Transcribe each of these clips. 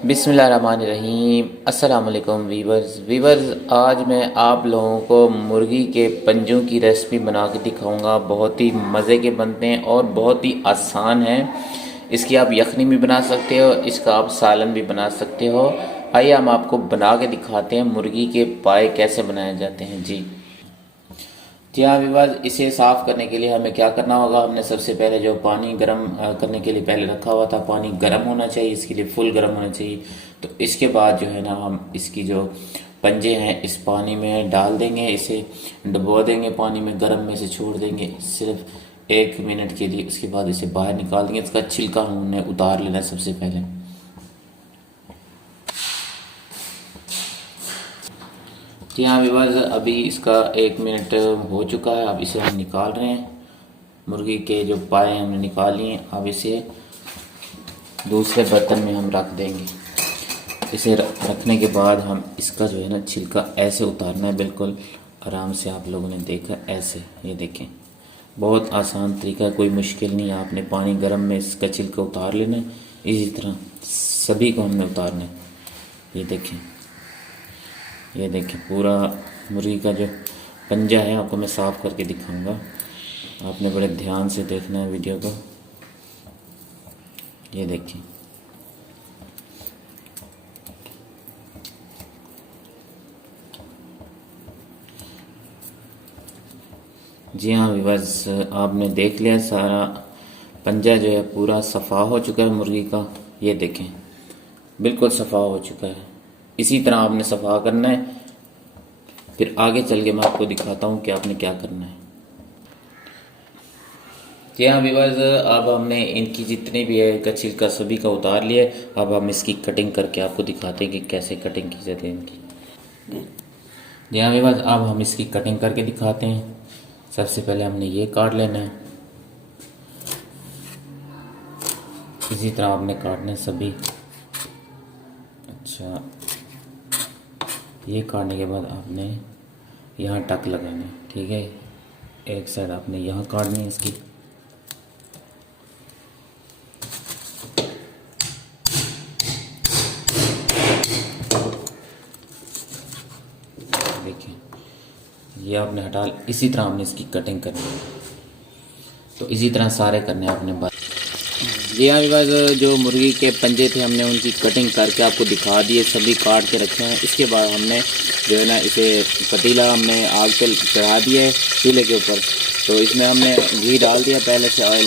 बिस्मिल्लाहिर्रहमानिर्रहीम। अस्सलाम वालेकुम वीवर्स, आज मैं आप लोगों को मुर्गी के पंजों की रेसिपी बना के दिखाऊंगा। बहुत ही मज़े के बनते हैं और बहुत ही आसान है। इसकी आप यखनी भी बना सकते हो, इसका आप सालन भी बना सकते हो। आइए हम आपको बना के दिखाते हैं मुर्गी के पाए कैसे बनाए जाते हैं। जी हाँ विवाद, इसे साफ़ करने के लिए हमें क्या करना होगा। हमने सबसे पहले जो पानी गर्म करने के लिए पहले रखा हुआ था, पानी गर्म होना चाहिए, इसके लिए फुल गर्म होना चाहिए। तो इसके बाद जो है ना, हम इसकी जो पंजे हैं इस पानी में डाल देंगे, इसे डुबो देंगे, पानी में गर्म में से छोड़ देंगे सिर्फ 1 मिनट के लिए। उसके बाद इसे बाहर निकाल देंगे। इसका छिलका हमने उतार लेना सबसे पहले। जी हाँ विवाद, अभी इसका 1 मिनट हो चुका है। अब इसे हम निकाल रहे हैं। मुर्गी के जो पाए हमने निकाल लिए। अब इसे दूसरे बर्तन में हम रख देंगे। इसे रखने के बाद हम इसका जो है ना छिलका ऐसे उतारना है, बिल्कुल आराम से। आप लोगों ने देखा ऐसे, ये देखें, बहुत आसान तरीका है, कोई मुश्किल नहीं है। आपने पानी गर्म में इसका छिलका उतार लेना है। इसी तरह सभी को हमने उतारना है। ये देखें, ये देखें, पूरा मुर्गी का जो पंजा है आपको मैं साफ़ करके दिखाऊंगा। आपने बड़े ध्यान से देखना है वीडियो को। ये देखिए, जी हाँ व्यूअर्स, आपने देख लिया सारा पंजा जो है पूरा सफ़ा हो चुका है मुर्गी का। ये देखें, बिल्कुल सफ़ा हो चुका है। इसी तरह आपने सफ़ा करना है। फिर आगे चल के मैं आपको दिखाता हूँ कि आपने क्या करना है। जी हाँ व्यूअर्स, अब हमने इनकी जितनी भी है का छिलका सभी का उतार लिया। अब हम इसकी कटिंग करके आपको दिखाते हैं कि कैसे कटिंग की जाती है इनकी। जी हाँ व्यूअर्स, अब हम इसकी कटिंग करके दिखाते हैं। सबसे पहले हमने ये काट लेना है, इसी तरह आपने काटने सभी। अच्छा, ये काटने के बाद आपने यहाँ टक लगाना है, ठीक है। एक साइड आपने यहाँ काटनी है इसकी। देखिए, ये आपने हटा, इसी तरह हमने इसकी कटिंग करनी है। तो इसी तरह सारे करने हैं आपने बात। जी हाँ विवाद, जो मुर्गी के पंजे थे हमने उनकी कटिंग करके आपको दिखा दिए, सभी काट के रखे हैं। इसके बाद हमने जो है ना इसे पतीला हमने आग पे चढ़ा दिया है चूल्हे के ऊपर। तो इसमें हमने घी डाल दिया पहले से, ऑयल।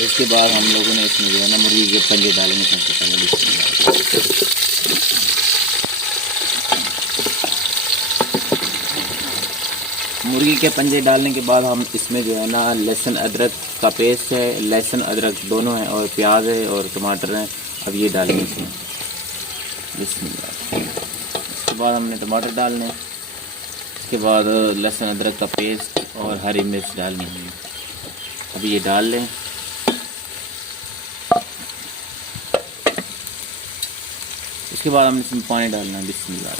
इसके बाद हम लोगों ने इसमें जो है ना मुर्गी के पंजे डालेंगे सबसे पहले। मुर्गी के पंजे डालने के बाद हम इसमें जो है ना लहसुन अदरक का पेस्ट है, लहसुन अदरक दोनों है, और प्याज है और टमाटर है। अब ये डालेंगे इसमें, बिस्मिल्लाह। इसके बाद हमने टमाटर डालने, इसके बाद लहसुन अदरक का पेस्ट और हरी मिर्च डालनी है। अब ये डाल लें। इसके बाद हमने इसमें पानी डालना है, बिस्मिल्लाह।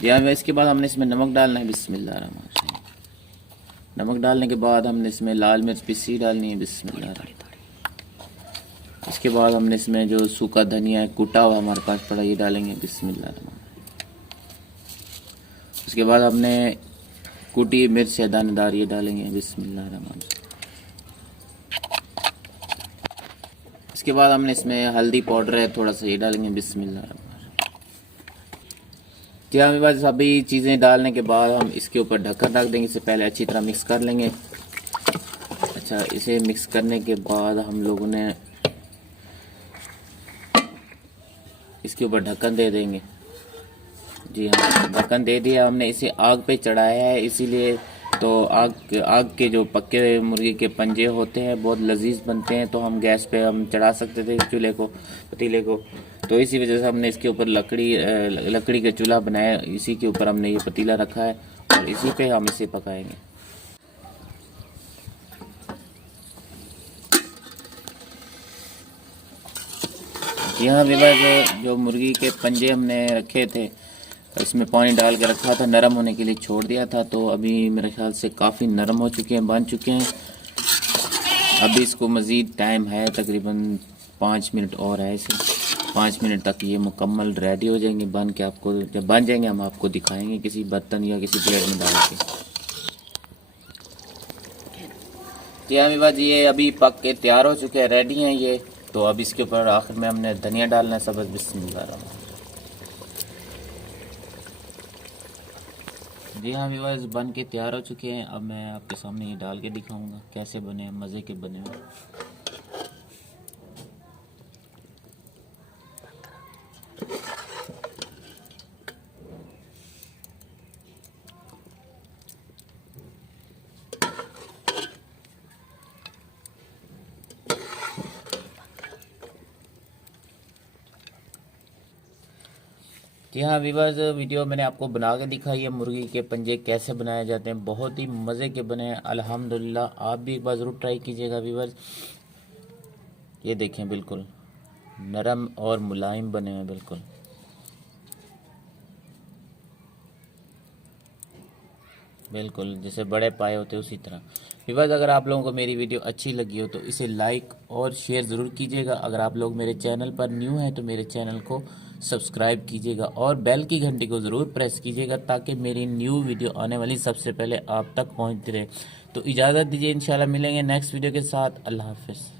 या इसके बाद हमने इसमें नमक डालना है, बिस्मिल्लाह। नमक डालने के बाद हमने इसमें लाल मिर्च पिसी डालनी है, बिस्मिल्लाह। इसके बाद हमने इसमें जो सूखा धनिया है कूटा हुआ हमारे पास पड़ा, ये डालेंगे, बिस्मिल्लाह। उसके बाद हमने कूटी मिर्च है दानेदार, ये डालेंगे, बिस्मिल्लाह। इसके बाद हमने इसमें हल्दी पाउडर है थोड़ा सा, ये डालेंगे, बिस्मिल्लाह। जी हाँ बस, सभी चीज़ें डालने के बाद हम इसके ऊपर ढक्कन रख देंगे। इससे पहले अच्छी तरह मिक्स कर लेंगे। अच्छा, इसे मिक्स करने के बाद हम लोगों ने इसके ऊपर ढक्कन दे देंगे। जी हाँ, ढक्कन दे दिया हमने। इसे आग पे चढ़ाया है इसीलिए, तो आग के जो पक्के हुए मुर्गी के पंजे होते हैं बहुत लजीज बनते हैं। तो हम गैस पे हम चढ़ा सकते थे इस चूल्हे को, पतीले को। तो इसी वजह से हमने इसके ऊपर लकड़ी का चूल्हा बनाया। इसी के ऊपर हमने ये पतीला रखा है और इसी पे हम इसे पकाएंगे। जी हाँ विवाह, जो मुर्गी के पंजे हमने रखे थे इसमें पानी डाल के रखा था, नरम होने के लिए छोड़ दिया था, तो अभी मेरे ख्याल से काफ़ी नरम हो चुके हैं, बन चुके हैं। अभी इसको मज़ीद टाइम है, तकरीबन 5 मिनट और है इसे। 5 मिनट तक ये मुकम्मल रेडी हो जाएंगे बन के। आपको जब बन जाएंगे हम आपको दिखाएंगे किसी बर्तन या किसी प्लेट में डाल के। तो हमें बात ये अभी पक के तैयार हो चुके हैं, रेडी हैं ये। तो अब इसके ऊपर आखिर में हमने धनिया डालना है। सब बिस्मिल्लाह। जी हाँ व्यूअर्स, बन के तैयार हो चुके हैं। अब मैं आपके सामने ये डाल के दिखाऊंगा कैसे बने हैं, मज़े के बने हैं। जी हाँ व्यूअर्स, वीडियो मैंने आपको बना के दिखाई है मुर्गी के पंजे कैसे बनाए जाते हैं। बहुत ही मज़े के बने हैं अल्हम्दुलिल्लाह। आप भी एक बार ज़रूर ट्राई कीजिएगा व्यूअर्स। ये देखें, बिल्कुल नरम और मुलायम बने हैं, बिल्कुल बिल्कुल जैसे बड़े पाए होते हैं उसी तरह। व्यूअर्स, अगर आप लोगों को मेरी वीडियो अच्छी लगी हो तो इसे लाइक और शेयर ज़रूर कीजिएगा। अगर आप लोग मेरे चैनल पर न्यू हैं तो मेरे चैनल को सब्सक्राइब कीजिएगा और बेल की घंटी को ज़रूर प्रेस कीजिएगा ताकि मेरी न्यू वीडियो आने वाली सबसे पहले आप तक पहुंचती रहे। तो इजाज़त दीजिए, इंशाल्लाह मिलेंगे नेक्स्ट वीडियो के साथ। अल्लाह हाफिज़।